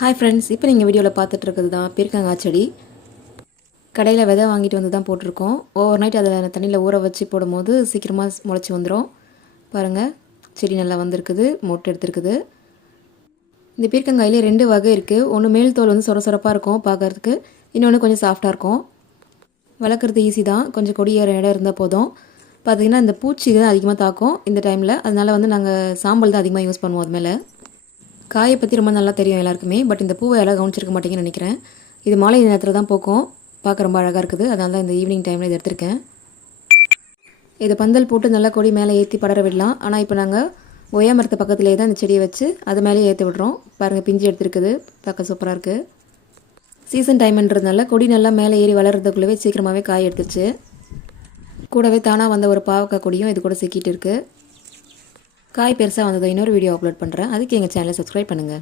Hi friends, இப்போ நீங்கள் வீடியோவில் பார்த்துட்டு இருக்கிறது தான் பீர்க்கங்காய் செடி. கடையில் விதை வாங்கிட்டு வந்து தான் போட்டிருக்கோம். ஓவர் நைட் அதில் தண்ணியில் ஊற வச்சு போடும்போது சீக்கிரமாக முளைச்சி வந்துடும். பாருங்கள், செடி நல்லா வந்திருக்குது, மொட்டை எடுத்துருக்குது. இந்த பீர்க்கங்காயிலே 2 வகை இருக்குது. ஒன்று மேல் தோல் வந்து சொர சொரப்பாக இருக்கும் பார்க்குறதுக்கு, இன்னொன்று கொஞ்சம் சாஃப்டாக இருக்கும். வளர்க்குறது ஈஸி தான், கொஞ்சம் கொடியேற இடம் இருந்தால் போதும். பார்த்திங்கன்னா இந்த பூச்சி தான் அதிகமாக தாக்கும் இந்த டைமில். அதனால் வந்து நாங்கள் சாம்பல் தான் அதிகமாக யூஸ் பண்ணுவோம். அது மேலே காயை பற்றி ரொம்ப நல்லா தெரியும் எல்லாருக்குமே. பட் இந்த பூவை எல்லாம் கவனிச்சிருக்க மாட்டேங்கன்னு நினைக்கிறேன். இது மாலை நேரத்தில் தான் பூக்கும். பார்க்க ரொம்ப அழகாக இருக்குது. அதனால தான் இந்த ஈவினிங் டைமில் இதை எடுத்திருக்கேன். இதை பந்தல் போட்டு நல்லா கொடி மேலே ஏற்றி படர விடலாம். ஆனால் இப்போ நாங்கள் ஒய்யா மரத்து பக்கத்துலேயே தான் இந்த செடியை வச்சு அது மேலேயே ஏற்றி விடுறோம். பாருங்கள், பிஞ்சு எடுத்துருக்குது, பார்க்க சூப்பராக இருக்குது. சீசன் டைம்ன்றதுனால கொடி நல்லா மேலே ஏறி வளர்கிறதுக்குள்ளவே சீக்கிரமாகவே காய் எடுத்துருச்சு. கூடவே தானாக வந்த ஒரு பாவக்காய் கொடியும் இது கூட சிக்கிட்டு இருக்குது. காய் பெருசாக வந்ததை இன்னொரு வீடியோ அப்லோட் பண்ணுறேன். அதுக்கு எங்கள் சேனலை சப்ஸ்கிரைப் பண்ணுங்கள்.